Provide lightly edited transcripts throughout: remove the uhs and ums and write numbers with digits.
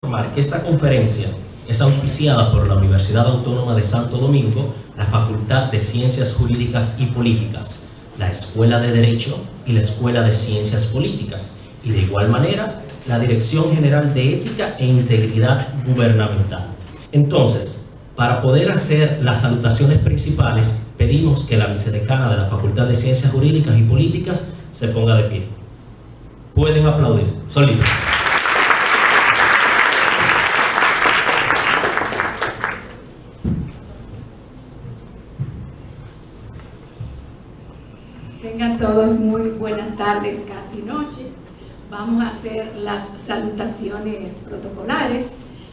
Que esta conferencia es auspiciada por la Universidad Autónoma de Santo Domingo, la Facultad de Ciencias Jurídicas y Políticas, la Escuela de Derecho y la Escuela de Ciencias Políticas, y de igual manera la Dirección General de Ética e Integridad Gubernamental. Entonces, para poder hacer las salutaciones principales, pedimos que la vicedecana de la Facultad de Ciencias Jurídicas y Políticas se ponga de pie. Pueden aplaudir. Son libres. Tengan todos muy buenas tardes, casi noche. Vamos a hacer las salutaciones protocolares.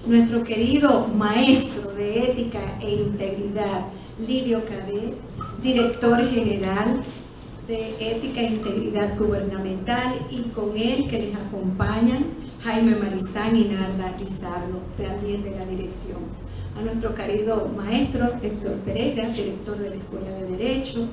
Nuestro querido maestro de Ética e Integridad, Livio Cadet, director general de Ética e Integridad Gubernamental, y con él que les acompañan Jaime Marizán y Narda Lizardo, también de la dirección. A nuestro querido maestro Héctor Pereira, director de la Escuela de Derecho,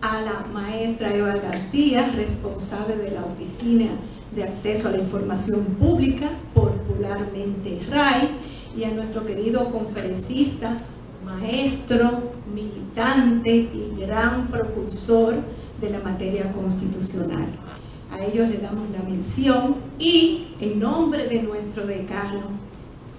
a la maestra Eva García, responsable de la Oficina de Acceso a la Información Pública, popularmente RAI, y a nuestro querido conferencista, maestro, militante y gran propulsor de la materia constitucional. A ellos le damos la mención y, en nombre de nuestro decano,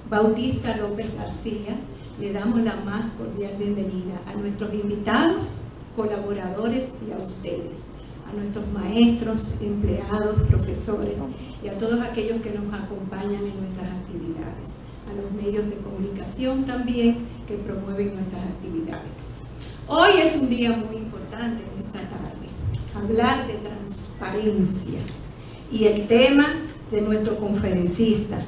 Bautista López García, le damos la más cordial bienvenida a nuestros invitados, colaboradores y a ustedes, a nuestros maestros, empleados, profesores y a todos aquellos que nos acompañan en nuestras actividades, a los medios de comunicación también que promueven nuestras actividades. Hoy es un día muy importante en esta tarde, hablar de transparencia, y el tema de nuestro conferencista,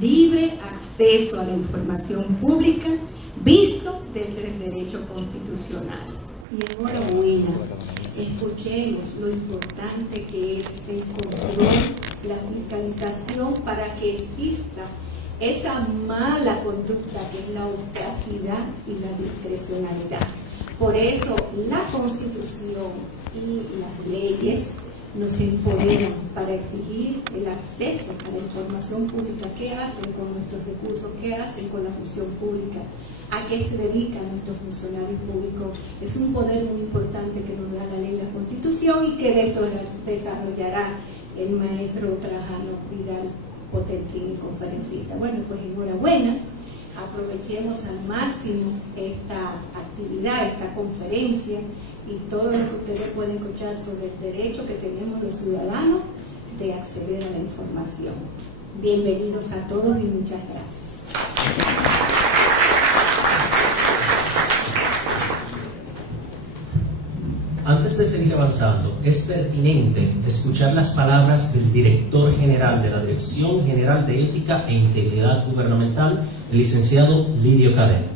libre acceso a la información pública visto desde el derecho constitucional. Y enhorabuena, escuchemos lo importante que es el control, la fiscalización para que exista esa mala conducta que es la opacidad y la discrecionalidad. Por eso la Constitución y las leyes nos empoderan para exigir el acceso a la información pública. ¿Qué hacen con nuestros recursos? ¿Qué hacen con la función pública? ¿A qué se dedican nuestros funcionarios públicos? Es un poder muy importante que nos da la ley y la Constitución, y que desarrollará el maestro Trajano Vidal Potentín, conferencista. Bueno, pues enhorabuena, aprovechemos al máximo esta actividad, esta conferencia, y todo lo que ustedes pueden escuchar sobre el derecho que tenemos los ciudadanos de acceder a la información. Bienvenidos a todos y muchas gracias. Antes de seguir avanzando, es pertinente escuchar las palabras del director general de la Dirección General de Ética e Integridad Gubernamental, el licenciado Livio Cadet.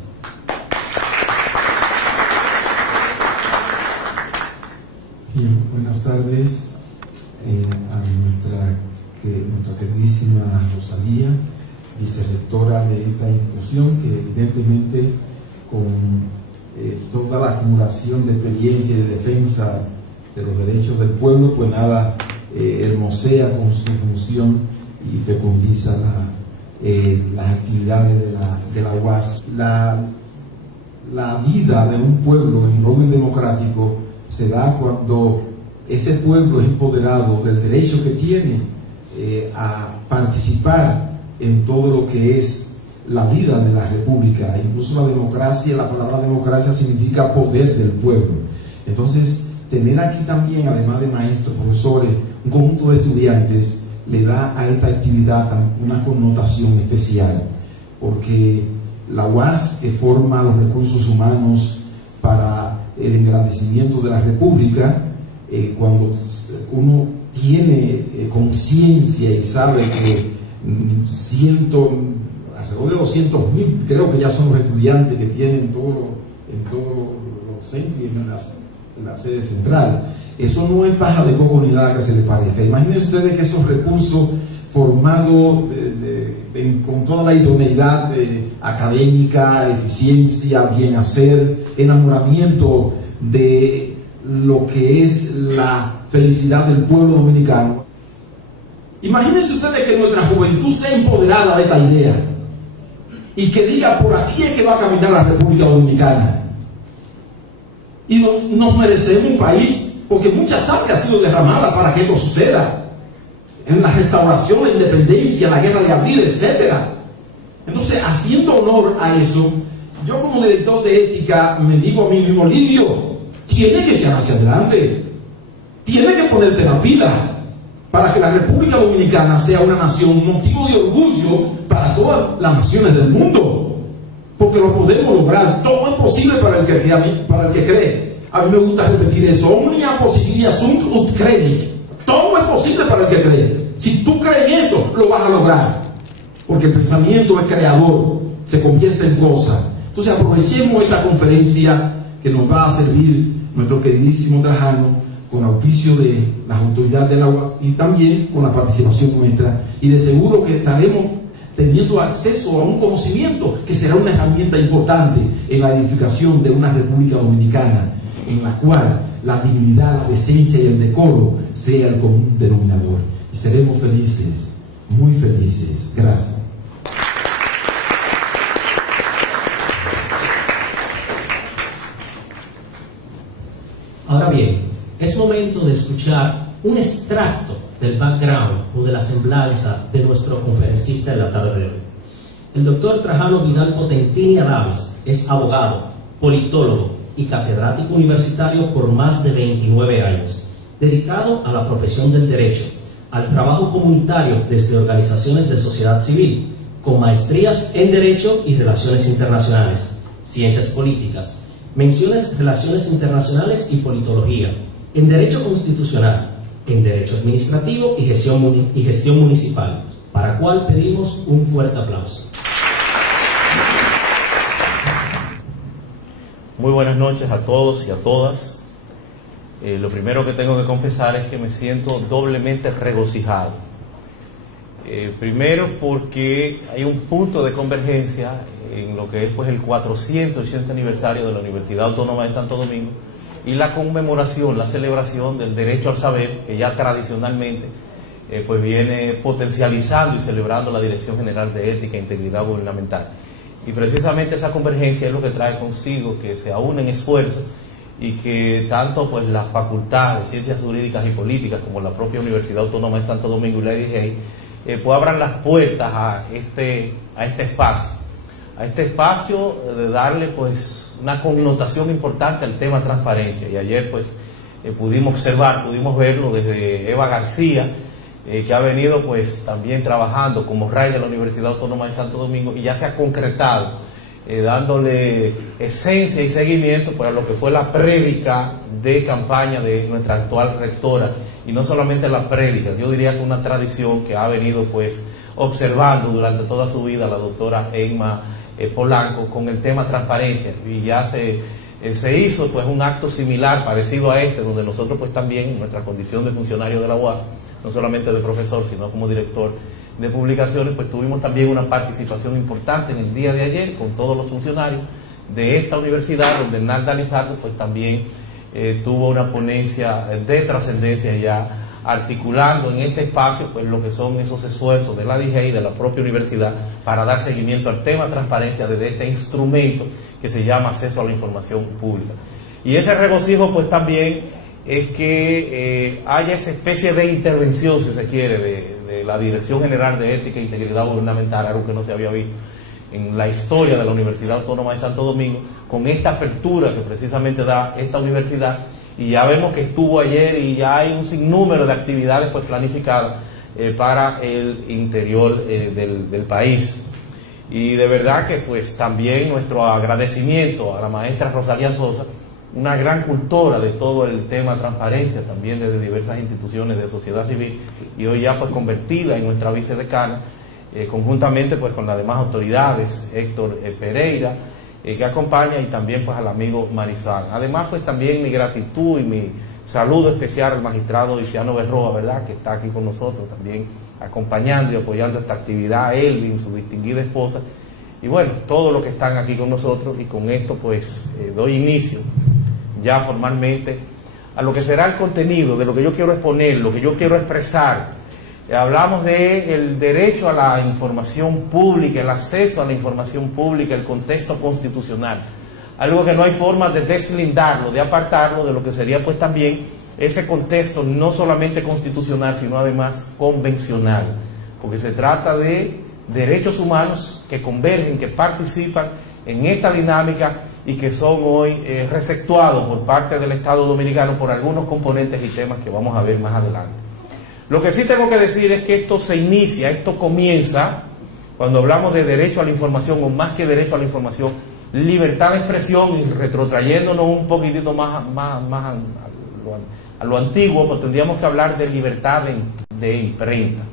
Bien, buenas tardes a nuestra queridísima Rosalía, vicerrectora de esta institución, que evidentemente con toda la acumulación de experiencia y de defensa de los derechos del pueblo, pues nada, hermosea con su función y fecundiza las actividades de la UAS. La vida de un pueblo en orden democrático se da cuando ese pueblo es empoderado del derecho que tiene a participar en todo lo que es la vida de la república. Incluso la democracia, la palabra democracia significa poder del pueblo. Entonces, tener aquí también, además de maestros, profesores, un conjunto de estudiantes, le da a esta actividad una connotación especial, porque la UAS, que forma los recursos humanos para el engrandecimiento de la república, cuando uno tiene conciencia y sabe que alrededor de 200.000, creo que ya son los estudiantes que tienen en todos los centros y en la sede central. Eso no es paja de coco ni nada que se le parezca. Imaginen ustedes que esos recursos formados con toda la idoneidad académica, eficiencia, bien hacer, enamoramiento de lo que es la felicidad del pueblo dominicano. Imagínense ustedes que nuestra juventud sea empoderada de esta idea y que diga: por aquí es que va a caminar la República Dominicana. Y nos merecemos un país, porque mucha sangre ha sido derramada para que esto suceda, en la restauración, la independencia, la guerra de abril, etc. Entonces, haciendo honor a eso, yo como director de ética me digo a mí mismo: Lidio, tiene que echar hacia adelante, tiene que ponerte la pila para que la República Dominicana sea una nación, un motivo de orgullo para todas las naciones del mundo, porque lo podemos lograr. Todo es posible para el que cree. A mí me gusta repetir eso: omnia possibilia sunt ut credit. Todo es posible para el que cree. Si tú crees en eso, lo vas a lograr, porque el pensamiento es creador, se convierte en cosa. Entonces aprovechemos esta conferencia que nos va a servir nuestro queridísimo Trajano, con auspicio de las autoridades del agua y también con la participación nuestra, y de seguro que estaremos teniendo acceso a un conocimiento que será una herramienta importante en la edificación de una República Dominicana en la cual la dignidad, la decencia y el decoro sea el común denominador, y seremos felices, muy felices. Gracias. Ahora bien, es momento de escuchar un extracto del background o de la semblanza de nuestro conferencista de la tarde de hoy. El doctor Trajano Vidal Potentini Adames es abogado, politólogo y catedrático universitario por más de 29 años, dedicado a la profesión del derecho, al trabajo comunitario desde organizaciones de sociedad civil, con maestrías en Derecho y Relaciones Internacionales, Ciencias Políticas, menciones Relaciones Internacionales y Politología, en Derecho Constitucional, en Derecho Administrativo y Gestión Municipal, para cual pedimos un fuerte aplauso. Muy buenas noches a todos y a todas. Lo primero que tengo que confesar es que me siento doblemente regocijado. Primero porque hay un punto de convergencia en lo que es pues el 480 aniversario de la Universidad Autónoma de Santo Domingo y la conmemoración, la celebración del derecho al saber, que ya tradicionalmente pues viene potencializando y celebrando la Dirección General de Ética e Integridad Gubernamental. Y precisamente esa convergencia es lo que trae consigo que se aúnen esfuerzos y que tanto pues la Facultad de Ciencias Jurídicas y Políticas como la propia Universidad Autónoma de Santo Domingo y la EDGEI pues abran las puertas a este espacio de darle pues una connotación importante al tema transparencia. Y ayer pues pudimos verlo desde Eva García, que ha venido pues también trabajando como RAI de la Universidad Autónoma de Santo Domingo, y ya se ha concretado dándole esencia y seguimiento pues a lo que fue la prédica de campaña de nuestra actual rectora, y no solamente la prédica, yo diría que una tradición que ha venido pues observando durante toda su vida la doctora Emma Polanco con el tema transparencia, y ya se hizo pues un acto similar, parecido a este, donde nosotros pues también en nuestra condición de funcionario de la UAS, no solamente de profesor sino como director de publicaciones, pues tuvimos también una participación importante en el día de ayer con todos los funcionarios de esta universidad, donde Nalda Lizardo pues también tuvo una ponencia de trascendencia, ya articulando en este espacio pues lo que son esos esfuerzos de la DGI y de la propia universidad para dar seguimiento al tema transparencia desde este instrumento que se llama acceso a la información pública. Y ese regocijo pues también es que haya esa especie de intervención, si se quiere, de la Dirección General de Ética e Integridad Gubernamental, algo que no se había visto en la historia de la Universidad Autónoma de Santo Domingo, con esta apertura que precisamente da esta universidad. Y ya vemos que estuvo ayer y ya hay un sinnúmero de actividades pues planificadas para el interior del país. Y de verdad que pues también nuestro agradecimiento a la maestra Rosalía Sosa, una gran cultora de todo el tema transparencia, también desde diversas instituciones de sociedad civil, y hoy ya pues convertida en nuestra vicedecana, conjuntamente pues con las demás autoridades, Héctor Pereira, que acompaña, y también pues al amigo Marizal. Además pues también mi gratitud y mi saludo especial al magistrado Luciano Berroa, ¿verdad?, que está aquí con nosotros también acompañando y apoyando esta actividad, Elvin, su distinguida esposa, y bueno, todos los que están aquí con nosotros. Y con esto pues doy inicio ya formalmente a lo que será el contenido de lo que yo quiero exponer, lo que yo quiero expresar Hablamos del derecho a la información pública, el acceso a la información pública, el contexto constitucional. Algo que no hay forma de deslindarlo, de apartarlo de lo que sería pues también ese contexto no solamente constitucional, sino además convencional, porque se trata de derechos humanos que convergen, que participan en esta dinámica y que son hoy receptuados por parte del Estado Dominicano por algunos componentes y temas que vamos a ver más adelante. Lo que sí tengo que decir es que esto se inicia, esto comienza, cuando hablamos de derecho a la información, o más que derecho a la información, libertad de expresión, y retrotrayéndonos un poquitito más a lo antiguo, pues tendríamos que hablar de libertad de imprenta.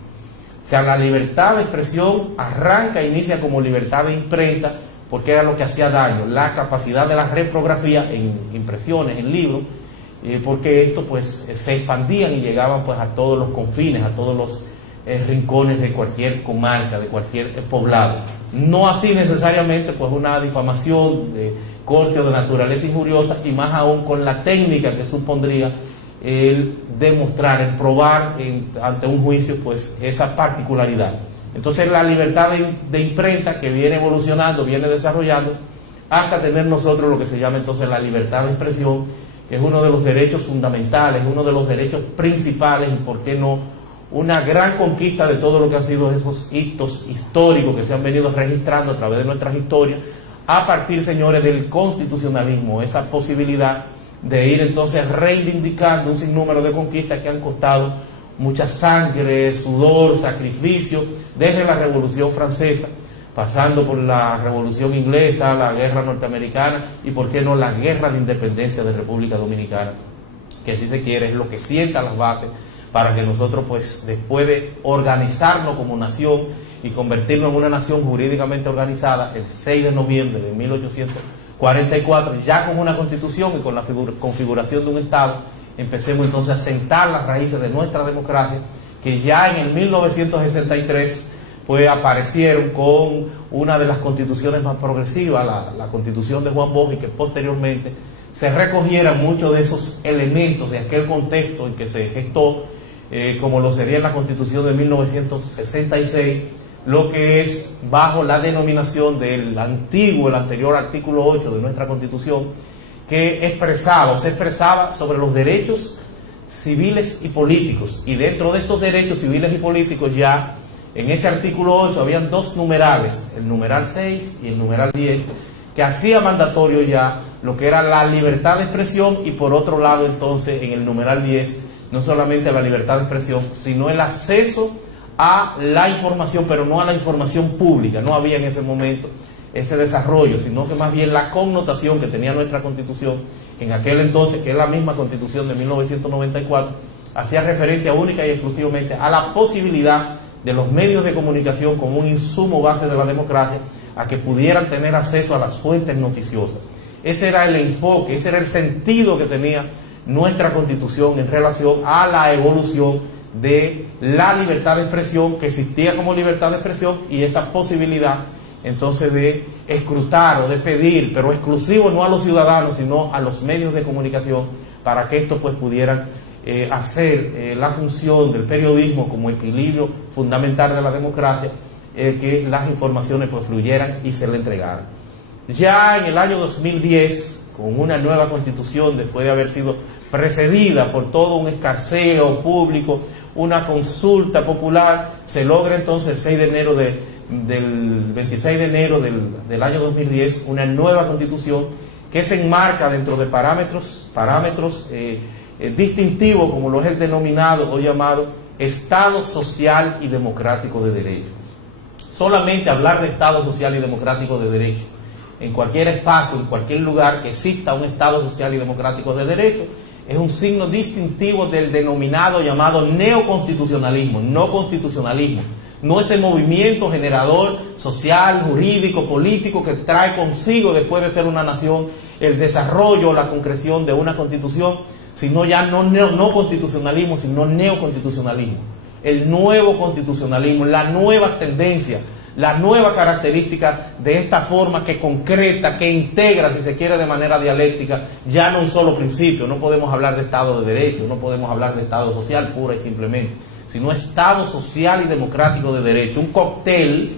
O sea, la libertad de expresión arranca e inicia como libertad de imprenta, porque era lo que hacía daño, la capacidad de la reprografía en impresiones, en libros, porque esto pues se expandían y llegaban pues a todos los confines, a todos los rincones de cualquier comarca, de cualquier poblado. No así necesariamente pues una difamación de corte o de naturaleza injuriosa, y más aún con la técnica que supondría el demostrar, el probar ante un juicio pues esa particularidad. Entonces la libertad de imprenta que viene evolucionando, viene desarrollándose, hasta tener nosotros lo que se llama entonces la libertad de expresión, que es uno de los derechos fundamentales, uno de los derechos principales, y por qué no, una gran conquista de todo lo que han sido esos hitos históricos que se han venido registrando a través de nuestras historias, a partir, señores, del constitucionalismo, esa posibilidad de ir entonces reivindicando un sinnúmero de conquistas que han costado mucha sangre, sudor, sacrificio, desde la Revolución Francesa, pasando por la Revolución Inglesa, la Guerra Norteamericana y, por qué no, la Guerra de Independencia de República Dominicana, que si se quiere es lo que sienta las bases para que nosotros pues después de organizarnos como nación y convertirnos en una nación jurídicamente organizada el 6 de noviembre de 1844, ya con una constitución y con la configuración de un Estado, empecemos entonces a sentar las raíces de nuestra democracia, que ya en el 1963 pues aparecieron con una de las constituciones más progresivas, la constitución de Juan Bosch, y que posteriormente se recogieran muchos de esos elementos de aquel contexto en que se gestó, como lo sería en la constitución de 1966, lo que es bajo la denominación del antiguo, el anterior artículo 8 de nuestra constitución, que se expresaba sobre los derechos civiles y políticos, y dentro de estos derechos civiles y políticos ya en ese artículo 8 habían dos numerales, el numeral 6 y el numeral 10, que hacía mandatorio ya lo que era la libertad de expresión, y por otro lado entonces en el numeral 10 no solamente la libertad de expresión, sino el acceso a la información, pero no a la información pública. No había en ese momento ese desarrollo, sino que más bien la connotación que tenía nuestra constitución en aquel entonces, que es la misma constitución de 1994, hacía referencia única y exclusivamente a la posibilidad de los medios de comunicación como un insumo base de la democracia, a que pudieran tener acceso a las fuentes noticiosas. Ese era el enfoque, ese era el sentido que tenía nuestra constitución en relación a la evolución de la libertad de expresión, que existía como libertad de expresión, y esa posibilidad entonces de escrutar o de pedir, pero exclusivo no a los ciudadanos, sino a los medios de comunicación, para que estos pues pudieran hacer la función del periodismo como equilibrio fundamental de la democracia, que las informaciones pues fluyeran y se le entregaran. Ya en el año 2010, con una nueva constitución, después de haber sido precedida por todo un escarceo público, una consulta popular, se logra entonces el 6 de enero del 26 de enero del año 2010 una nueva constitución que se enmarca dentro de parámetros distintivos, como lo es el denominado o llamado Estado Social y Democrático de Derecho. Solamente hablar de Estado Social y Democrático de Derecho en cualquier espacio, en cualquier lugar que exista un Estado Social y Democrático de Derecho, es un signo distintivo del denominado llamado neoconstitucionalismo, no constitucionalismo, no ese movimiento generador social, jurídico, político que trae consigo, después de ser una nación, el desarrollo, la concreción de una constitución, sino ya no constitucionalismo, sino neoconstitucionalismo. El nuevo constitucionalismo, la nueva tendencia, la nueva característica de esta forma que concreta, que integra, si se quiere, de manera dialéctica, ya no un solo principio. No podemos hablar de Estado de Derecho, no podemos hablar de Estado social pura y simplemente, sino Estado social y democrático de derecho, un cóctel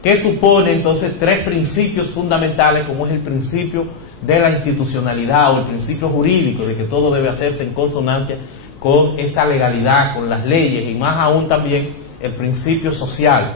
que supone entonces tres principios fundamentales, como es el principio de la institucionalidad o el principio jurídico de que todo debe hacerse en consonancia con esa legalidad, con las leyes, y más aún también el principio social,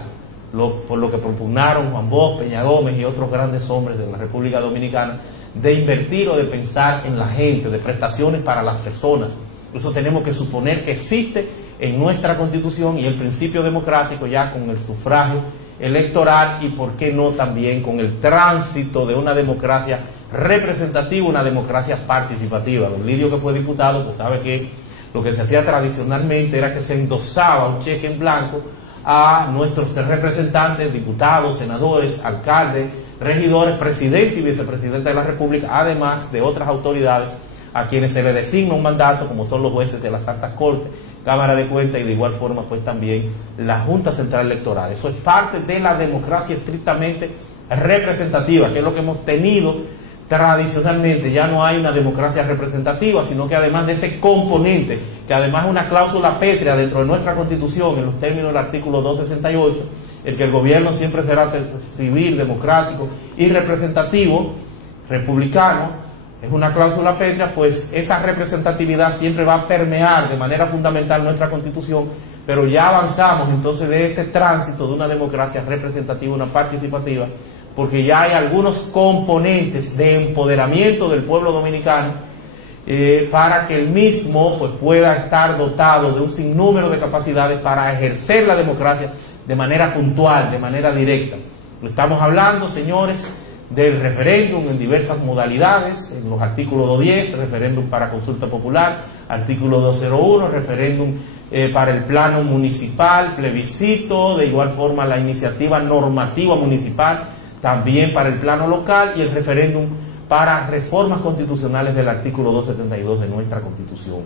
por lo que propugnaron Juan Bosch, Peña Gómez y otros grandes hombres de la República Dominicana, de invertir o de pensar en la gente, de prestaciones para las personas. Eso tenemos que suponer que existe en nuestra Constitución, y el principio democrático ya con el sufragio electoral, y por qué no también con el tránsito de una democracia representativa, una democracia participativa. Don Lidio, que fue diputado, pues sabe que lo que se hacía tradicionalmente era que se endosaba un cheque en blanco a nuestros representantes, diputados, senadores, alcaldes, regidores, presidente y vicepresidente de la República, además de otras autoridades a quienes se le designa un mandato, como son los jueces de las altas cortes, Cámara de Cuentas, y de igual forma pues también la Junta Central Electoral. Eso es parte de la democracia estrictamente representativa, que es lo que hemos tenido tradicionalmente. Ya no hay una democracia representativa, sino que además de ese componente, que además es una cláusula pétrea dentro de nuestra Constitución, en los términos del artículo 268, el que el gobierno siempre será civil, democrático y representativo, republicano, es una cláusula pétrea, pues esa representatividad siempre va a permear de manera fundamental nuestra Constitución, pero ya avanzamos entonces de ese tránsito de una democracia representativa, una participativa, porque ya hay algunos componentes de empoderamiento del pueblo dominicano para que el mismo pues pueda estar dotado de un sinnúmero de capacidades para ejercer la democracia de manera puntual, de manera directa. Estamos hablando, señores, del referéndum en diversas modalidades, en los artículos 210, referéndum para consulta popular, artículo 201, referéndum para el plano municipal, plebiscito, de igual forma la iniciativa normativa municipal, también para el plano local, y el referéndum para reformas constitucionales del artículo 272 de nuestra Constitución,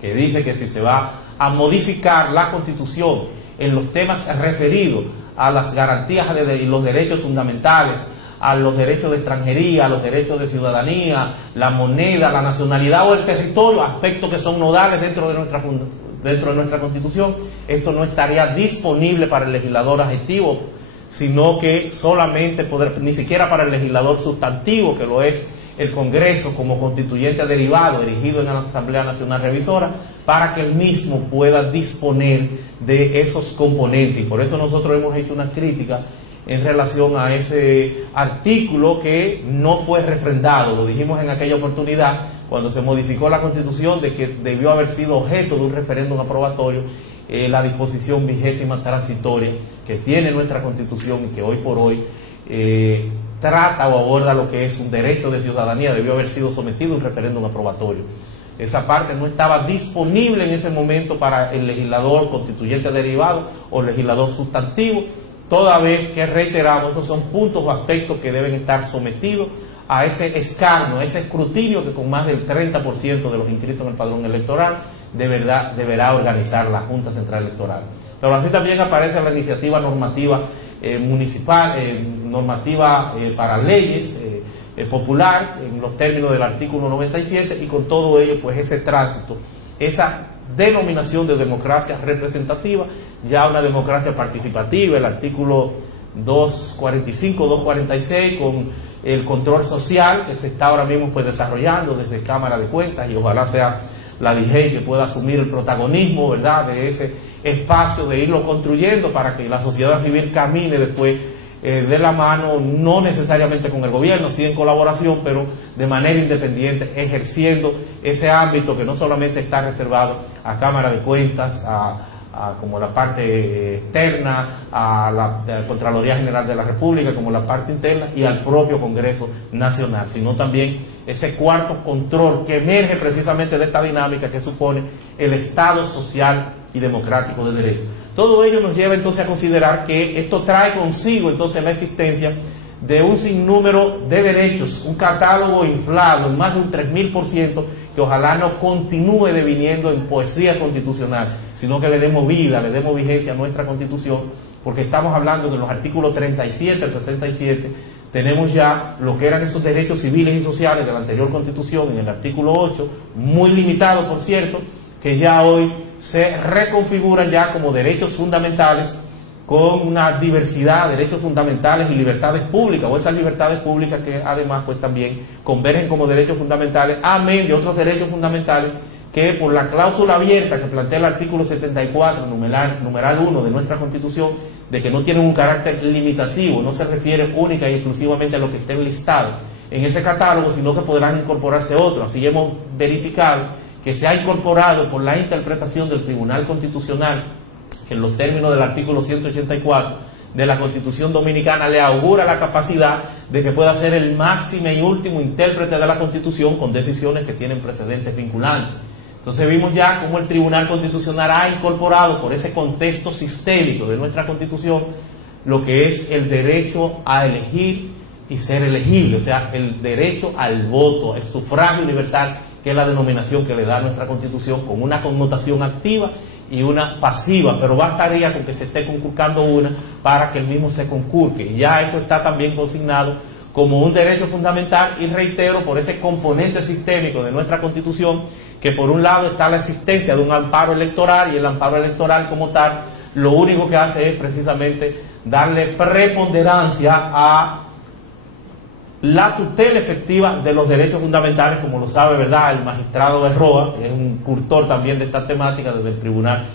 que dice que si se va a modificar la Constitución en los temas referidos a las garantías y los derechos fundamentales, a los derechos de extranjería, a los derechos de ciudadanía, la moneda, la nacionalidad o el territorio, aspectos que son nodales dentro de nuestra Constitución, esto no estaría disponible para el legislador adjetivo, sino que solamente ni siquiera para el legislador sustantivo, que lo es el Congreso como constituyente derivado, erigido en la Asamblea Nacional Revisora, para que el mismo pueda disponer de esos componentes. Y por eso nosotros hemos hecho una crítica en relación a ese artículo que no fue refrendado. Lo dijimos en aquella oportunidad cuando se modificó la Constitución, de que debió haber sido objeto de un referéndum aprobatorio la disposición 20ª transitoria que tiene nuestra Constitución y que hoy por hoy trata o aborda lo que es un derecho de ciudadanía. Debió haber sido sometido a un referéndum aprobatorio. Esa parte no estaba disponible en ese momento para el legislador constituyente derivado o legislador sustantivo, toda vez que, reiteramos, esos son puntos o aspectos que deben estar sometidos a ese escarnio, a ese escrutinio que con más del 30% de los inscritos en el padrón electoral deberá organizar la Junta Central Electoral. Pero así también aparece la iniciativa normativa municipal, normativa para leyes popular, en los términos del artículo 97, y con todo ello, pues ese tránsito, esa denominación de democracia representativa, ya una democracia participativa, el artículo 245, 246, con el control social que se está ahora mismo pues desarrollando desde Cámara de Cuentas, y ojalá sea la DIGEI que pueda asumir el protagonismo, ¿verdad?, de ese espacio, de irlo construyendo para que la sociedad civil camine después de la mano, no necesariamente con el gobierno, sí en colaboración, pero de manera independiente, ejerciendo ese ámbito que no solamente está reservado a Cámara de Cuentas, como la parte externa, a la Contraloría General de la República, como la parte interna, y al propio Congreso Nacional, sino también ese cuarto control que emerge precisamente de esta dinámica que supone el Estado social y democrático de derecho. Todo ello nos lleva entonces a considerar que esto trae consigo entonces la existencia de un sinnúmero de derechos, un catálogo inflado en más de un 3000%, que ojalá no continúe deviniendo en poesía constitucional, sino que le demos vida, le demos vigencia a nuestra Constitución, porque estamos hablando de los artículos 37 al 67, tenemos ya lo que eran esos derechos civiles y sociales de la anterior Constitución en el artículo 8, muy limitado por cierto, que ya hoy se reconfiguran ya como derechos fundamentales, con una diversidad de derechos fundamentales y libertades públicas, o esas libertades públicas que además pues también convergen como derechos fundamentales, amén de otros derechos fundamentales que por la cláusula abierta que plantea el artículo 74, numeral 1 de nuestra Constitución, de que no tienen un carácter limitativo, no se refiere única y exclusivamente a lo que estén listados en ese catálogo, sino que podrán incorporarse otros. Así hemos verificado que se ha incorporado por la interpretación del Tribunal Constitucional, que en los términos del artículo 184 de la Constitución Dominicana le augura la capacidad de que pueda ser el máximo y último intérprete de la Constitución con decisiones que tienen precedentes vinculantes. Entonces vimos ya cómo el Tribunal Constitucional ha incorporado por ese contexto sistémico de nuestra Constitución lo que es el derecho a elegir y ser elegible, o sea, el derecho al voto, el sufragio universal, que es la denominación que le da nuestra Constitución, con una connotación activa y una pasiva, pero bastaría con que se esté conculcando una para que el mismo se conculque. Y ya eso está también consignado como un derecho fundamental, y reitero, por ese componente sistémico de nuestra Constitución, que por un lado está la existencia de un amparo electoral, y el amparo electoral como tal lo único que hace es precisamente darle preponderancia a la tutela efectiva de los derechos fundamentales, como lo sabe, ¿verdad?, el magistrado Berroa, que es un cultor también de esta temática desde el Tribunal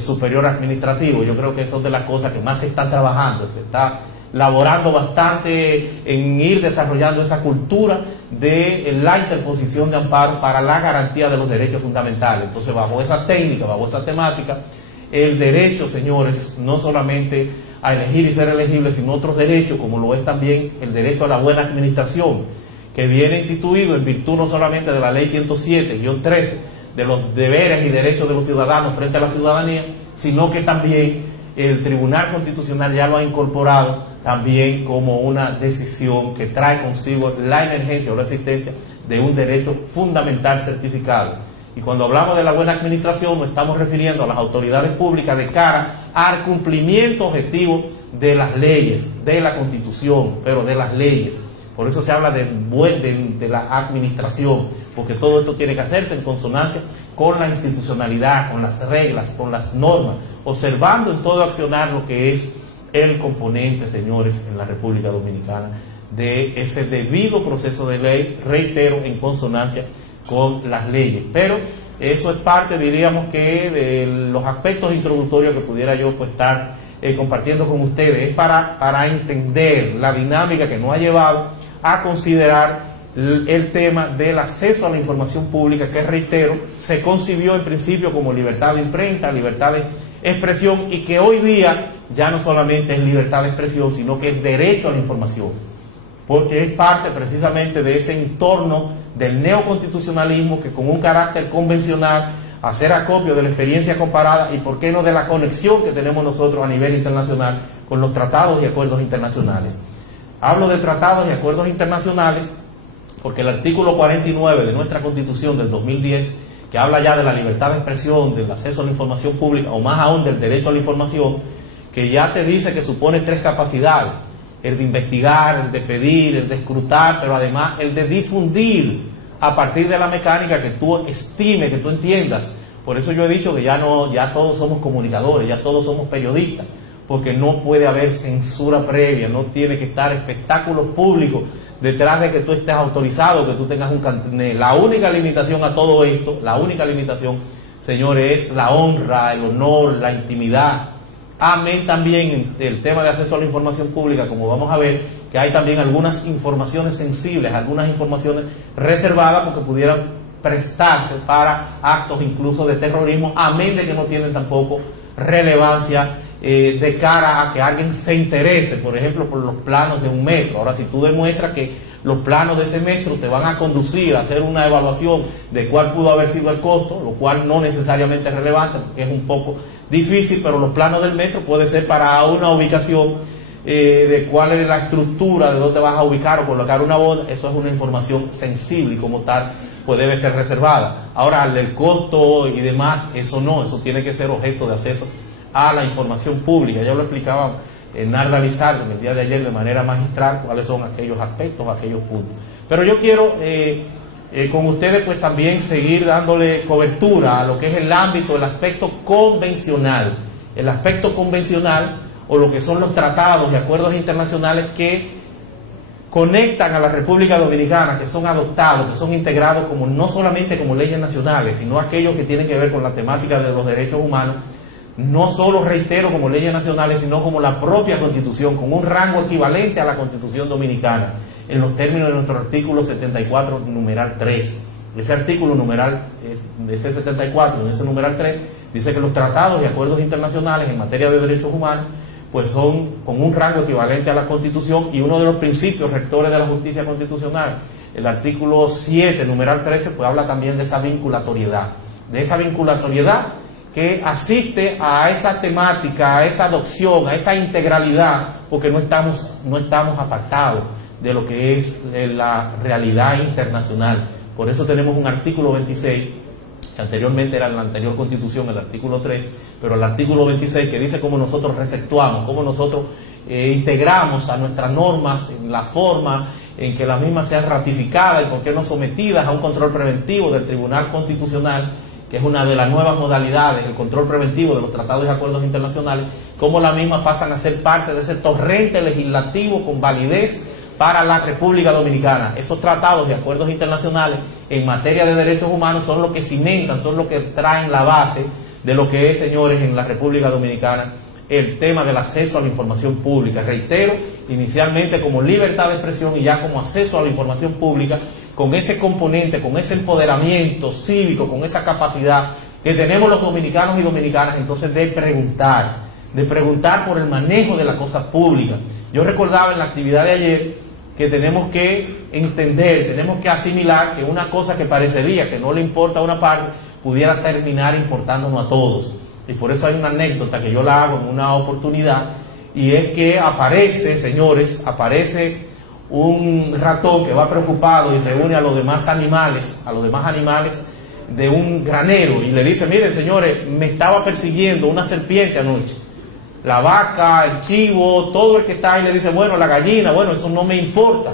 Superior Administrativo. Yo creo que son de las cosas que más se están trabajando, se está laborando bastante en ir desarrollando esa cultura de la interposición de amparo para la garantía de los derechos fundamentales. Entonces, bajo esa técnica, bajo esa temática, el derecho, señores, no solamente a elegir y ser elegible, sino otros derechos, como lo es también el derecho a la buena administración, que viene instituido en virtud no solamente de la Ley 107-13, de los deberes y derechos de los ciudadanos frente a la ciudadanía, sino que también el Tribunal Constitucional ya lo ha incorporado también como una decisión que trae consigo la emergencia o la existencia de un derecho fundamental certificado. Y cuando hablamos de la buena administración, nos estamos refiriendo a las autoridades públicas de cara al cumplimiento objetivo de las leyes, de la Constitución, pero de las leyes. Por eso se habla de la administración, porque todo esto tiene que hacerse en consonancia con la institucionalidad, con las reglas, con las normas, observando en todo accionar lo que es el componente, señores, en la República Dominicana, de ese debido proceso de ley, reitero, en consonancia con las leyes. Pero eso es parte, diríamos que, de los aspectos introductorios que pudiera yo pues estar compartiendo con ustedes. Es para entender la dinámica que nos ha llevado a considerar el tema del acceso a la información pública, que, reitero, se concibió en principio como libertad de imprenta, libertad de expresión, y que hoy día ya no solamente es libertad de expresión, sino que es derecho a la información, porque es parte precisamente de ese entorno del neoconstitucionalismo, que con un carácter convencional, hacer acopio de la experiencia comparada y, por qué no, de la conexión que tenemos nosotros a nivel internacional con los tratados y acuerdos internacionales. Hablo de tratados y acuerdos internacionales porque el artículo 49 de nuestra Constitución del 2010, que habla ya de la libertad de expresión, del acceso a la información pública, o más aún del derecho a la información, que ya te dice que supone tres capacidades: el de investigar, el de pedir, el de escrutar, pero además el de difundir a partir de la mecánica que tú estimes, que tú entiendas. Por eso yo he dicho que ya todos somos comunicadores, ya todos somos periodistas, porque no puede haber censura previa, no tiene que estar espectáculos públicos detrás de que tú estés autorizado, que tú tengas un carnet. La única limitación a todo esto, la única limitación, señores, es la honra, el honor, la intimidad. Amén también el tema de acceso a la información pública, como vamos a ver, que hay también algunas informaciones sensibles, algunas informaciones reservadas, porque pudieran prestarse para actos incluso de terrorismo, amén de que no tienen tampoco relevancia de cara a que alguien se interese, por ejemplo, por los planos de un metro. Ahora, si tú demuestras que los planos de ese metro te van a conducir a hacer una evaluación de cuál pudo haber sido el costo, lo cual no necesariamente es relevante, porque es un poco difícil, pero los planos del metro puede ser para una ubicación de cuál es la estructura, de dónde vas a ubicar o colocar una boda. Eso es una información sensible y como tal pues debe ser reservada. Ahora, el costo y demás, eso no, eso tiene que ser objeto de acceso a la información pública. Ya lo explicaba Narda Lizardo en el día de ayer de manera magistral cuáles son aquellos aspectos, aquellos puntos. Pero yo quiero con ustedes pues también seguir dándole cobertura a lo que es el ámbito, el aspecto convencional. El aspecto convencional, o lo que son los tratados y acuerdos internacionales que conectan a la República Dominicana, que son adoptados, que son integrados como no solamente como leyes nacionales, sino aquellos que tienen que ver con la temática de los derechos humanos, no solo, reitero, como leyes nacionales, sino como la propia Constitución, con un rango equivalente a la Constitución Dominicana, en los términos de nuestro artículo 74, numeral 3. Ese artículo numeral, de ese 74, de ese numeral 3, dice que los tratados y acuerdos internacionales en materia de derechos humanos pues son con un rango equivalente a la Constitución, y uno de los principios rectores de la justicia constitucional, el artículo 7, numeral 13, pues habla también de esa vinculatoriedad, que asiste a esa temática, a esa adopción, a esa integralidad, porque no estamos apartados de lo que es la realidad internacional. Por eso tenemos un artículo 26, que anteriormente era en la anterior Constitución, el artículo 3, pero el artículo 26 que dice cómo nosotros receptuamos, cómo nosotros integramos a nuestras normas en la forma en que las mismas sean ratificadas y por qué no sometidas a un control preventivo del Tribunal Constitucional, que es una de las nuevas modalidades, el control preventivo de los tratados y acuerdos internacionales, cómo las mismas pasan a ser parte de ese torrente legislativo con validez para la República Dominicana. Esos tratados y acuerdos internacionales en materia de derechos humanos son los que cimentan, son los que traen la base de lo que es, señores, en la República Dominicana, el tema del acceso a la información pública. Reitero, inicialmente como libertad de expresión y ya como acceso a la información pública, con ese componente, con ese empoderamiento cívico, con esa capacidad que tenemos los dominicanos y dominicanas, entonces de preguntar por el manejo de la cosa pública. Yo recordaba en la actividad de ayer que tenemos que entender, tenemos que asimilar que una cosa que parecería que no le importa a una parte, pudiera terminar importándonos a todos. Y por eso hay una anécdota que yo la hago en una oportunidad, y es que aparece, señores, un ratón que va preocupado y reúne a los demás animales de un granero, y le dice: miren, señores, me estaba persiguiendo una serpiente anoche. La vaca, el chivo, todo el que está ahí le dice: bueno, la gallina, bueno, eso no me importa.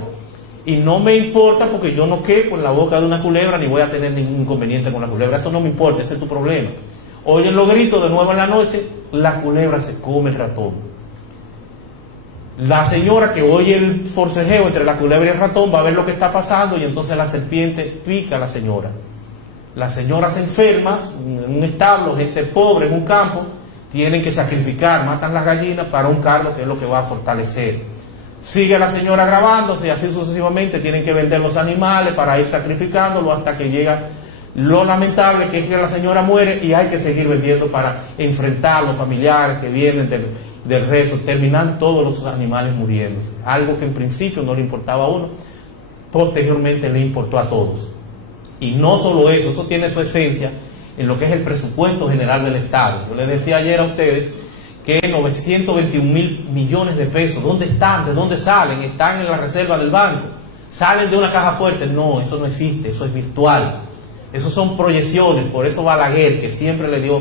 Y no me importa porque yo no quepo en la boca de una culebra, ni voy a tener ningún inconveniente con la culebra. Eso no me importa, ese es tu problema. Oyen los gritos de nuevo en la noche, la culebra se come el ratón. La señora que oye el forcejeo entre la culebra y el ratón va a ver lo que está pasando, y entonces la serpiente pica a la señora. La señora se enferma en un establo, gente pobre en un campo, tienen que sacrificar, matan las gallinas para un cargo que es lo que va a fortalecer. Sigue la señora grabándose y así sucesivamente, tienen que vender los animales para ir sacrificándolos hasta que llega lo lamentable, que es que la señora muere y hay que seguir vendiendo para enfrentar a los familiares que vienen del rezo, terminan todos los animales muriéndose. Algo que en principio no le importaba a uno, posteriormente le importó a todos. Y no solo eso, eso tiene su esencia en lo que es el presupuesto general del Estado. Yo les decía ayer a ustedes que 921.000 millones de pesos, ¿dónde están? ¿De dónde salen? ¿Están en la reserva del banco? ¿Salen de una caja fuerte? No, eso no existe, eso es virtual. Eso son proyecciones. Por eso Balaguer, que siempre le dio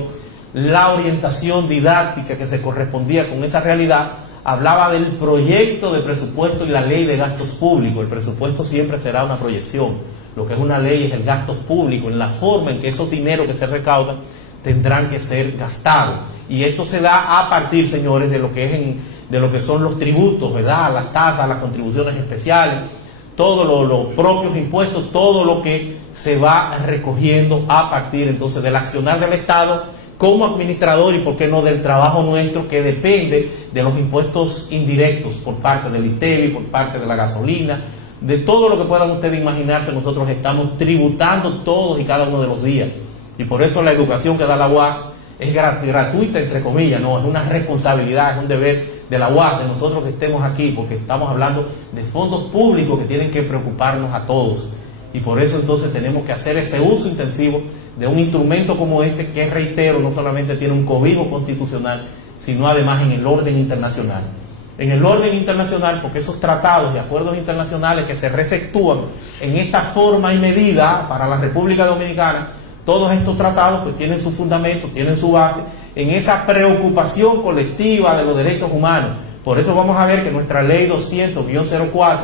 la orientación didáctica que se correspondía con esa realidad, hablaba del proyecto de presupuesto y la ley de gastos públicos. El presupuesto siempre será una proyección. Lo que es una ley es el gasto público, en la forma en que esos dineros que se recaudan tendrán que ser gastados. Y esto se da a partir, señores, de lo que son los tributos, ¿verdad? Las tasas, las contribuciones especiales, todos los propios impuestos, todo lo que se va recogiendo a partir entonces del accionar del Estado como administrador, y por qué no del trabajo nuestro, que depende de los impuestos indirectos por parte del ITEVI, por parte de la gasolina, de todo lo que puedan ustedes imaginarse. Nosotros estamos tributando todos y cada uno de los días, y por eso la educación que da la UAS es gratuita, entre comillas, no, es una responsabilidad, es un deber de la UAS, de nosotros que estemos aquí, porque estamos hablando de fondos públicos que tienen que preocuparnos a todos, y por eso entonces tenemos que hacer ese uso intensivo de un instrumento como este, que, reitero, no solamente tiene un cobijo constitucional, sino además en el orden internacional. En el orden internacional, porque esos tratados y acuerdos internacionales que se receptúan en esta forma y medida para la República Dominicana, todos estos tratados pues tienen su fundamento, tienen su base en esa preocupación colectiva de los derechos humanos. Por eso vamos a ver que nuestra ley 200-04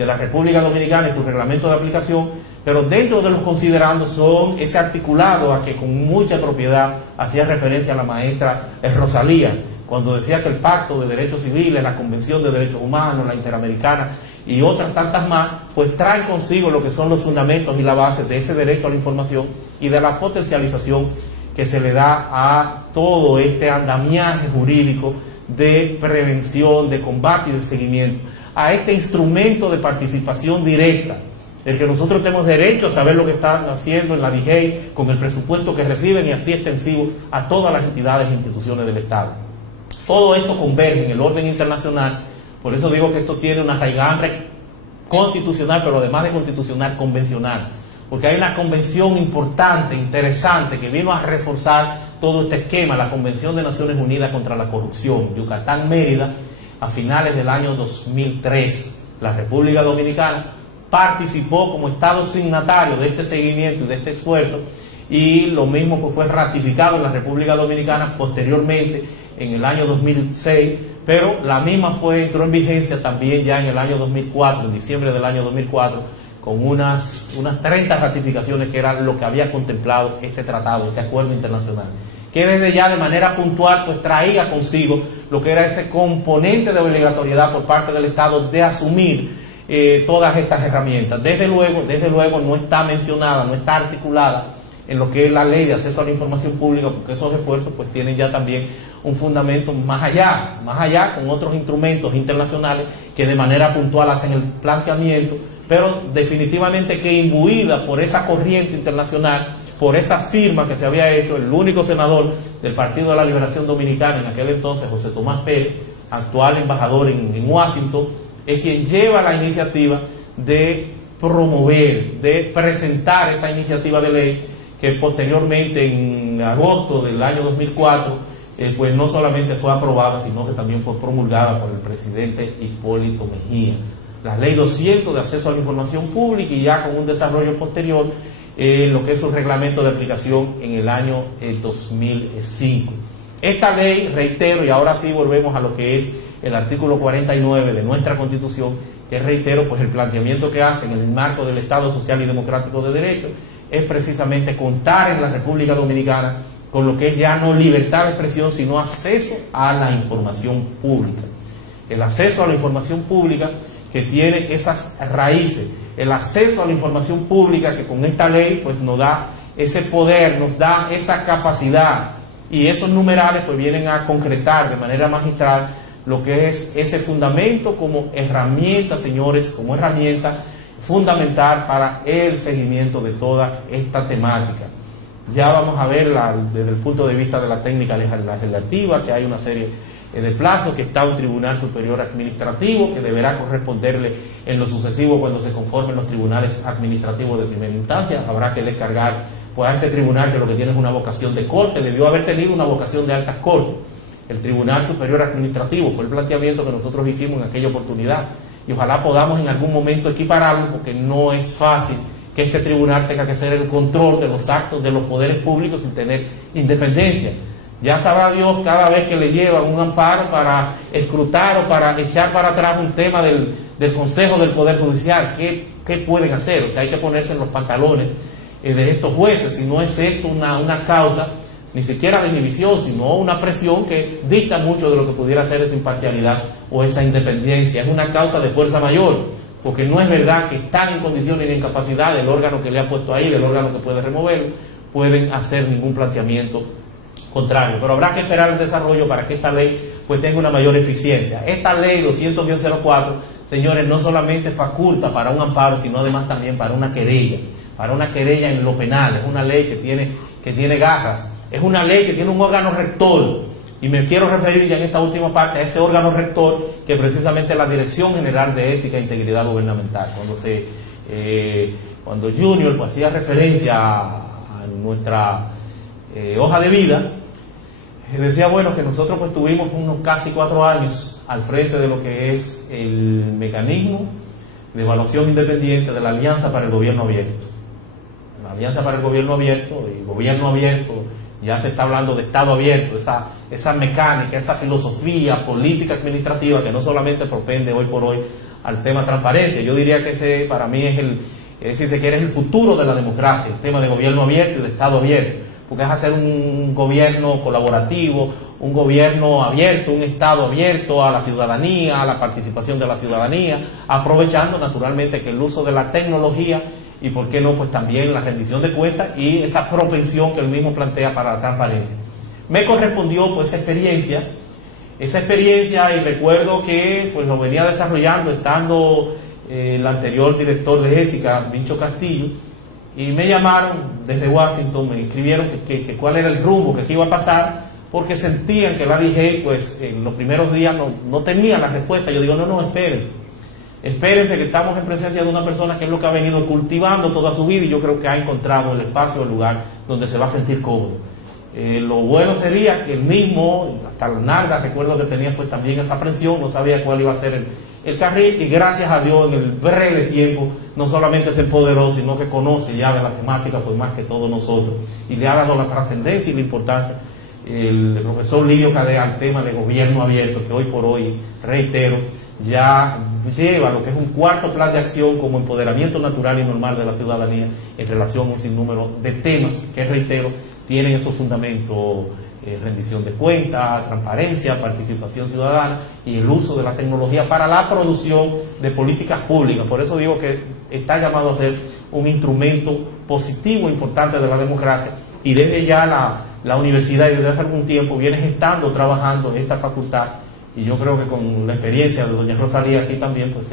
de la República Dominicana y su reglamento de aplicación, pero dentro de los considerandos son ese articulado a que con mucha propiedad hacía referencia a la maestra Rosalía, cuando decía que el Pacto de Derechos Civiles, la Convención de Derechos Humanos, la Interamericana y otras tantas más, pues traen consigo lo que son los fundamentos y la base de ese derecho a la información y de la potencialización que se le da a todo este andamiaje jurídico de prevención, de combate y de seguimiento, a este instrumento de participación directa, el que nosotros tenemos derecho a saber lo que están haciendo en la DIGEI con el presupuesto que reciben y así extensivo a todas las entidades e instituciones del Estado. Todo esto converge en el orden internacional, por eso digo que esto tiene una raigambre constitucional, pero además de constitucional, convencional, porque hay una convención importante, interesante, que vino a reforzar todo este esquema, la Convención de Naciones Unidas contra la Corrupción, Yucatán-Mérida, a finales del año 2003. La República Dominicana participó como Estado signatario de este seguimiento y de este esfuerzo, y lo mismo pues fue ratificado en la República Dominicana posteriormente en el año 2006, pero la misma entró en vigencia también ya en el año 2004, en diciembre del año 2004, con unas 30 ratificaciones, que era lo que había contemplado este tratado, este acuerdo internacional, que desde ya de manera puntual pues traía consigo lo que era ese componente de obligatoriedad por parte del Estado de asumir todas estas herramientas. Desde luego no está mencionada, no está articulada en lo que es la ley de acceso a la información pública, porque esos esfuerzos pues tienen ya también un fundamento más allá con otros instrumentos internacionales que de manera puntual hacen el planteamiento, pero definitivamente que imbuida por esa corriente internacional, por esa firma que se había hecho, el único senador del Partido de la Liberación Dominicana en aquel entonces, José Tomás Pérez, actual embajador en Washington, es quien lleva la iniciativa de promover, de presentar esa iniciativa de ley, que posteriormente en agosto del año 2004 pues no solamente fue aprobada, sino que también fue promulgada por el presidente Hipólito Mejía. La ley 200 de acceso a la información pública, y ya con un desarrollo posterior lo que es su reglamento de aplicación en el año 2005. Esta ley, reitero, y ahora sí volvemos a lo que es el artículo 49 de nuestra Constitución, que reitero, pues el planteamiento que hace en el marco del Estado Social y Democrático de Derecho es precisamente contar en la República Dominicana con lo que es ya no libertad de expresión, sino acceso a la información pública. El acceso a la información pública que tiene esas raíces, el acceso a la información pública que con esta ley pues nos da ese poder, nos da esa capacidad, y esos numerales pues vienen a concretar de manera magistral lo que es ese fundamento como herramienta, señores, como herramienta fundamental para el seguimiento de toda esta temática. Ya vamos a ver desde el punto de vista de la técnica legislativa, que hay una serie de plazos, que está un Tribunal Superior Administrativo que deberá corresponderle en lo sucesivo cuando se conformen los tribunales administrativos de primera instancia. Habrá que descargar pues a este tribunal, que lo que tiene es una vocación de corte, debió haber tenido una vocación de altas cortes. El Tribunal Superior Administrativo fue el planteamiento que nosotros hicimos en aquella oportunidad, y ojalá podamos en algún momento equipararlo, porque no es fácil que este tribunal tenga que hacer el control de los actos de los poderes públicos sin tener independencia. Ya sabrá Dios cada vez que le llevan un amparo para escrutar o para echar para atrás un tema del Consejo del Poder Judicial, ¿qué pueden hacer? O sea, hay que ponerse en los pantalones de estos jueces, si no es esto una causa ni siquiera de inhibición, sino una presión que dicta mucho de lo que pudiera ser esa imparcialidad o esa independencia. Es una causa de fuerza mayor, porque no es verdad que están en condiciones ni en capacidad del órgano que le ha puesto ahí, del órgano que puede removerlo, pueden hacer ningún planteamiento contrario. Pero habrá que esperar el desarrollo para que esta ley pues tenga una mayor eficiencia. Esta ley 200-04, señores, no solamente faculta para un amparo, sino además también para una querella en lo penal. Es una ley que tiene garras, es una ley que tiene un órgano rector, y me quiero referir ya en esta última parte a ese órgano rector, que precisamente es la Dirección General de Ética e Integridad Gubernamental. Cuando Junior pues hacía referencia a nuestra hoja de vida, decía, bueno, que nosotros pues tuvimos unos casi 4 años al frente de lo que es el mecanismo de evaluación independiente de la Alianza para el Gobierno Abierto. La Alianza para el Gobierno Abierto y Gobierno Abierto, ya se está hablando de Estado abierto, esa mecánica, esa filosofía política administrativa que no solamente propende hoy por hoy al tema transparencia. Yo diría que ese para mí es si se quiere, es el futuro de la democracia, el tema de gobierno abierto y de Estado abierto, porque es hacer un gobierno colaborativo, un gobierno abierto, un Estado abierto a la ciudadanía, a la participación de la ciudadanía, aprovechando naturalmente que el uso de la tecnología y por qué no, pues también la rendición de cuentas y esa propensión que él mismo plantea para la transparencia. Me correspondió pues esa experiencia y recuerdo que pues lo venía desarrollando estando el anterior director de ética, Vincho Castillo, y me llamaron desde Washington, me escribieron que cuál era el rumbo, que qué iba a pasar, porque sentían que la DGI pues en los primeros días no tenía la respuesta. Yo digo, no, espérense que estamos en presencia de una persona que es lo que ha venido cultivando toda su vida y yo creo que ha encontrado el espacio, el lugar donde se va a sentir cómodo. Lo bueno sería que él mismo, hasta la nalga, recuerdo que tenía pues también esa presión, no sabía cuál iba a ser el carril, y gracias a Dios en el breve tiempo no solamente se empoderó, sino que conoce ya de la temática pues más que todos nosotros, y le ha dado la trascendencia y la importancia el profesor Lidio Cadea al tema de gobierno abierto, que hoy por hoy, reitero, ya lleva lo que es un cuarto plan de acción como empoderamiento natural y normal de la ciudadanía en relación a un sinnúmero de temas que, reitero, tienen esos fundamentos: rendición de cuentas, transparencia, participación ciudadana y el uso de la tecnología para la producción de políticas públicas. Por eso digo que está llamado a ser un instrumento positivo importante de la democracia, y desde ya la universidad y desde hace algún tiempo viene gestando, trabajando en esta facultad, y yo creo que con la experiencia de doña Rosalía aquí también pues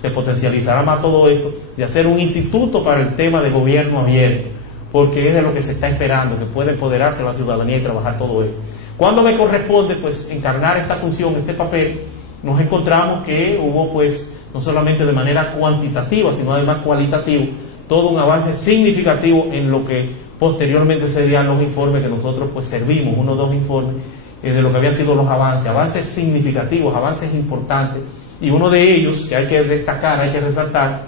se potencializará más todo esto, de hacer un instituto para el tema de gobierno abierto, porque es de lo que se está esperando, que pueda empoderarse la ciudadanía y trabajar todo esto. Cuando me corresponde pues encarnar esta función, este papel, nos encontramos que hubo pues no solamente de manera cuantitativa, sino además cualitativo, todo un avance significativo en lo que posteriormente serían los informes que nosotros pues servimos, 1 o 2 informes de lo que habían sido los avances significativos, avances importantes, y uno de ellos que hay que destacar, hay que resaltar,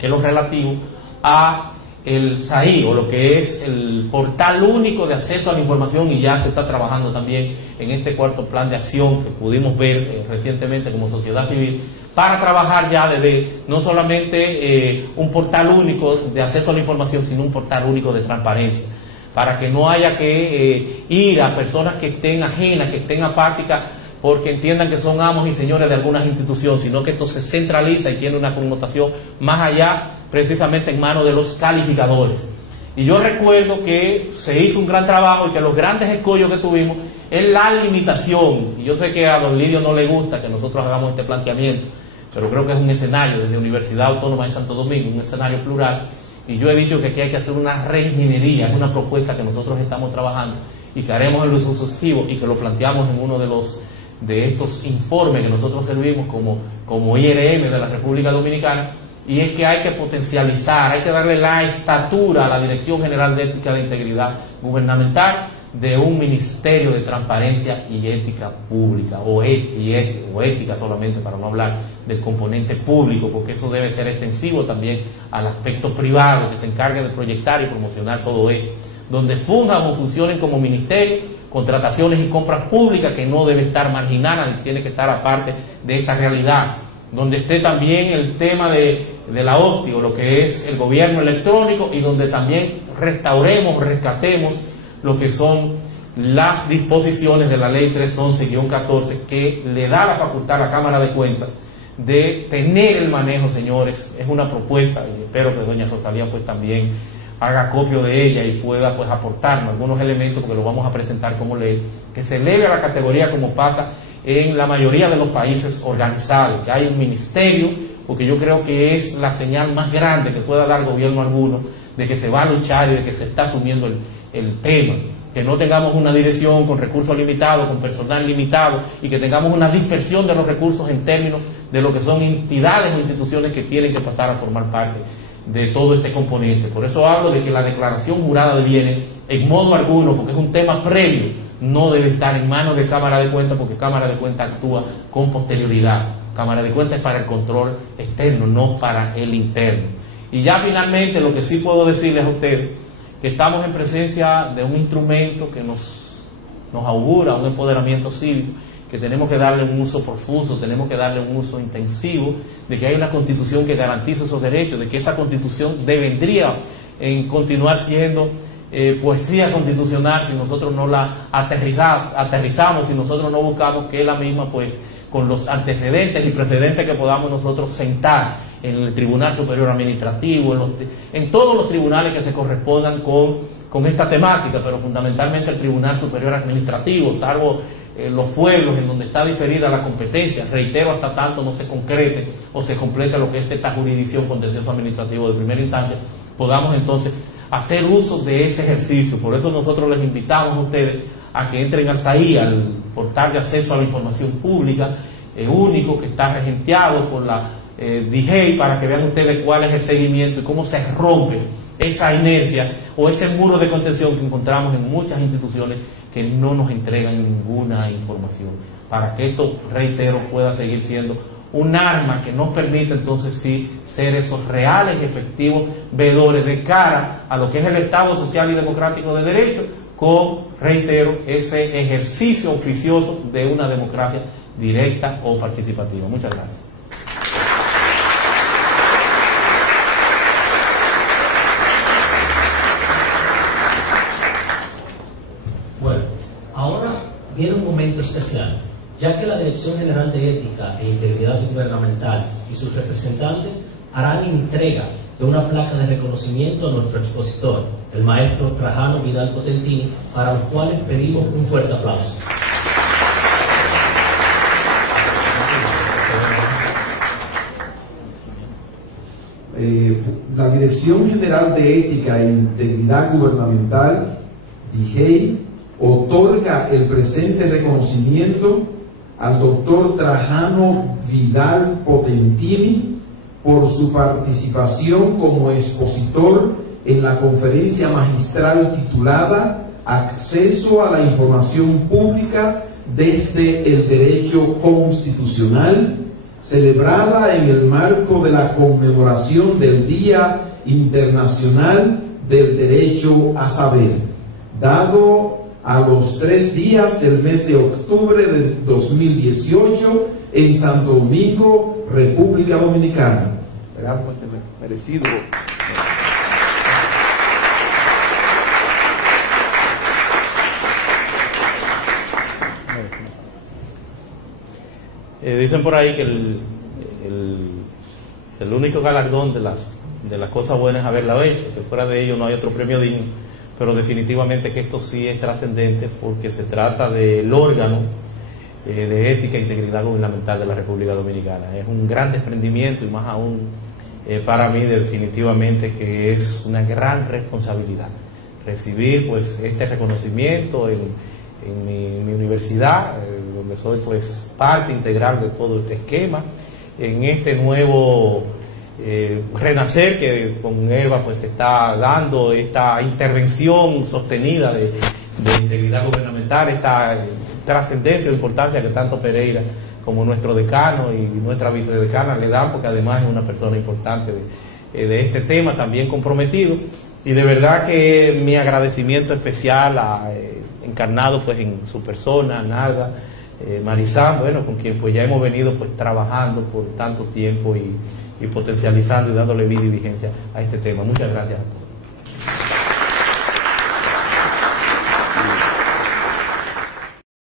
es lo relativo a el SAI, o lo que es el portal único de acceso a la información, y ya se está trabajando también en este cuarto plan de acción que pudimos ver recientemente como sociedad civil, para trabajar ya desde no solamente un portal único de acceso a la información, sino un portal único de transparencia, para que no haya que ir a personas que estén ajenas, que estén apáticas, porque entiendan que son amos y señores de algunas instituciones, sino que esto se centraliza y tiene una connotación más allá, precisamente en manos de los calificadores. Y yo recuerdo que se hizo un gran trabajo y que los grandes escollos que tuvimos es la limitación, y yo sé que a don Lidio no le gusta que nosotros hagamos este planteamiento, pero creo que es un escenario desde Universidad Autónoma de Santo Domingo, un escenario plural, y yo he dicho que aquí hay que hacer una reingeniería, es una propuesta que nosotros estamos trabajando y que haremos en lo sucesivo, y que lo planteamos en uno de estos informes que nosotros servimos como IRM de la República Dominicana, y es que hay que potencializar, hay que darle la estatura a la Dirección General de Ética e Integridad Gubernamental de un Ministerio de Transparencia y Ética Pública, o ética solamente, para no hablar del componente público, porque eso debe ser extensivo también al aspecto privado, que se encargue de proyectar y promocionar todo esto, donde funjan o funcionen como ministerio, contrataciones y compras públicas, que no debe estar marginada y tiene que estar aparte de esta realidad, donde esté también el tema de la OPTI, o lo que es el gobierno electrónico, y donde también rescatemos lo que son las disposiciones de la ley 311-14, que le da la facultad a la Cámara de Cuentas de tener el manejo, señores. Es una propuesta, y espero que doña Rosalía pues también haga copio de ella y pueda pues aportarnos algunos elementos, porque lo vamos a presentar como ley, que se eleve a la categoría como pasa en la mayoría de los países organizados, que hay un ministerio, porque yo creo que es la señal más grande que pueda dar gobierno alguno de que se va a luchar y de que se está asumiendo el tema, que no tengamos una dirección con recursos limitados, con personal limitado, y que tengamos una dispersión de los recursos en términos de lo que son entidades o instituciones que tienen que pasar a formar parte de todo este componente. Por eso hablo de que la declaración jurada de bienes, en modo alguno, porque es un tema previo, no debe estar en manos de Cámara de Cuentas, porque Cámara de Cuentas actúa con posterioridad. Cámara de Cuentas es para el control externo, no para el interno. Y ya finalmente lo que sí puedo decirles a ustedes, que estamos en presencia de un instrumento que nos augura un empoderamiento cívico, que tenemos que darle un uso profuso, tenemos que darle un uso intensivo, de que hay una constitución que garantiza esos derechos, de que esa constitución debería en continuar siendo poesía constitucional si nosotros no la aterrizamos, si nosotros no buscamos que la misma, pues, con los antecedentes y precedentes que podamos nosotros sentar en el Tribunal Superior Administrativo, en todos los tribunales que se correspondan con esta temática, pero fundamentalmente el Tribunal Superior Administrativo, salvo los pueblos en donde está diferida la competencia, reitero, hasta tanto no se concrete o se complete lo que es esta jurisdicción contencioso administrativo de primera instancia, podamos entonces hacer uso de ese ejercicio. Por eso nosotros les invitamos a ustedes a que entren al SAI, al portal de acceso a la información pública, único, que está regenteado por la DIGEI, para que vean ustedes cuál es el seguimiento y cómo se rompe esa inercia o ese muro de contención que encontramos en muchas instituciones que no nos entregan ninguna información, para que esto, reitero, pueda seguir siendo un arma que nos permite entonces sí ser esos reales y efectivos veedores de cara a lo que es el Estado social y democrático de derecho, con, reitero, ese ejercicio oficioso de una democracia directa o participativa. Muchas gracias. Bueno, ahora viene un momento especial, ya que la Dirección General de Ética e Integridad Gubernamental y sus representantes harán entrega de una placa de reconocimiento a nuestro expositor, el maestro Trajano Vidal Potentini, para los cuales pedimos un fuerte aplauso. La Dirección General de Ética e Integridad Gubernamental, DIGEI, otorga el presente reconocimiento al doctor Trajano Vidal Potentini por su participación como expositor en la conferencia magistral titulada Acceso a la información pública desde el derecho constitucional, celebrada en el marco de la conmemoración del Día Internacional del Derecho a Saber, dado a los 3 días del mes de octubre de 2018 en Santo Domingo, República Dominicana. Merecido. Dicen por ahí que el único galardón de las cosas buenas es haberla hecho, que fuera de ello no hay otro premio digno, pero definitivamente que esto sí es trascendente porque se trata del órgano de ética e integridad gubernamental de la República Dominicana. Es un gran desprendimiento y más aún para mí definitivamente que es una gran responsabilidad recibir pues este reconocimiento en mi universidad, donde soy pues parte integral de todo este esquema, en este nuevo renacer que con Eva pues está dando esta intervención sostenida de integridad gubernamental, esta trascendencia o importancia que tanto Pereira como nuestro decano y nuestra vicedecana le dan, porque además es una persona importante de este tema, también comprometido, y de verdad que mi agradecimiento especial encarnado pues en su persona, Nalga, Marizán, bueno, con quien pues ya hemos venido pues trabajando por tanto tiempo y potencializando y dándole vida y vigencia a este tema. Muchas gracias a todos.